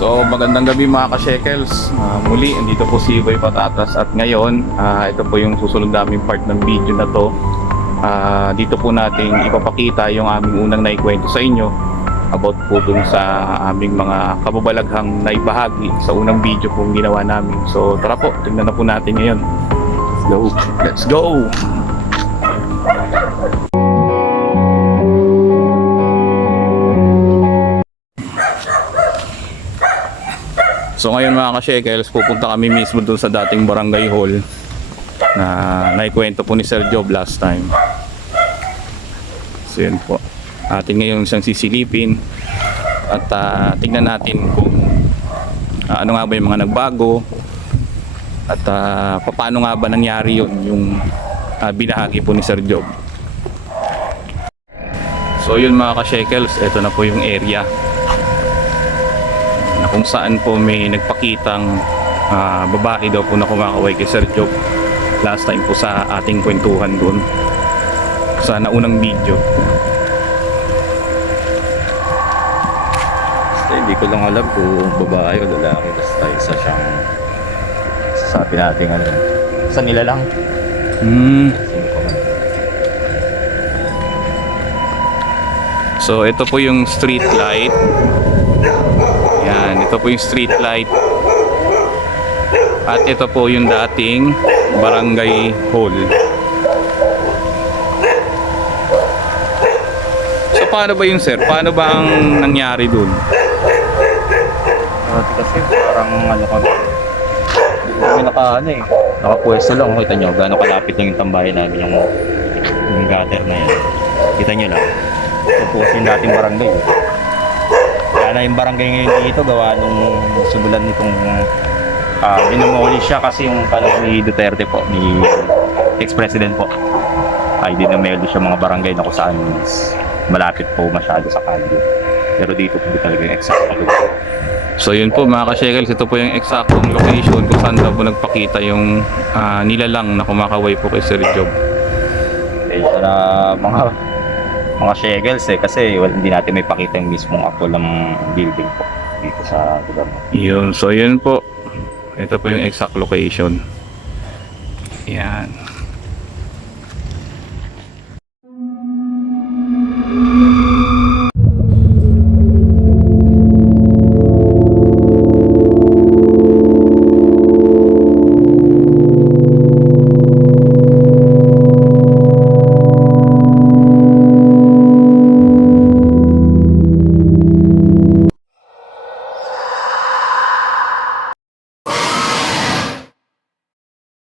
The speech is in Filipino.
So magandang gabi mga ka-shekels. Muli, andito po si Boy Patatas at ngayon, ito po yung susunod naming part ng video na to. Dito po natin ipapakita yung aming unang naikwento sa inyo about po dun sa aming mga kababalaghang naibahagi sa unang video pong ginawa namin. So tara po, tingnan na po natin ngayon. Let's go! So ngayon mga ka-shekels, pupunta kami mismo dun sa dating barangay hall na naikwento po ni Sir Job last time. So yun po, atin ngayon siyang sisilipin at tingnan natin kung ano nga ba yung mga nagbago at paano nga ba nangyari yun yung binahagi po ni Sir Job. So yun mga ka-shekels, ito na po yung area na kung saan po may nagpakitang babae daw po na kumakaway kay Sir Job last time po sa ating kwentuhan doon sa naunang video. So, hindi ko lang alam kung babae o lalaki, basta isa siyang sabi natin ano, sa nila lang. So ito po yung street light. Yan, ito po yung street light. At ito po yung dating barangay hall. So paano ba yun, sir? Paano ba ang nangyari dun? Kasi parang ano kami, kami nakapwesto lang. Kita nyo gaano kalapit lang yung tambayan namin, yung gutter na yan. Kita nyo lang, ito po yung dating barangay. Kaya na yung barangay ngayon dito gawa nung simulan nitong dinumoli siya kasi yung panahon ni Duterte po, ni ex-president po, ay dinumoli siya mga barangay na kung saan malapit po masyado sa kalye. Pero dito po talaga yung exact location. So yun po mga ka-shekels, ito po yung exactong location kung saan daw po nagpakita yung nilalang na kumakaway po kay Sir Job. Eh, na mga shekels kasi hindi natin may pakita yung mismong actual ng building po dito sa lugar. Yun, so yun po. Ito po yung exact location. Yan.